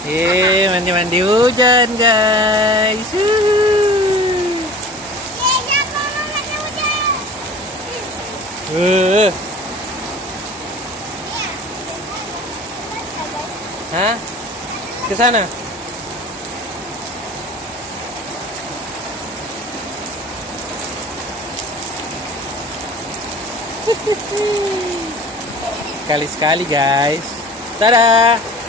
Mandi-mandi hujan guys. Hah? Ke sana? Sekali-sekali guys. Dadah.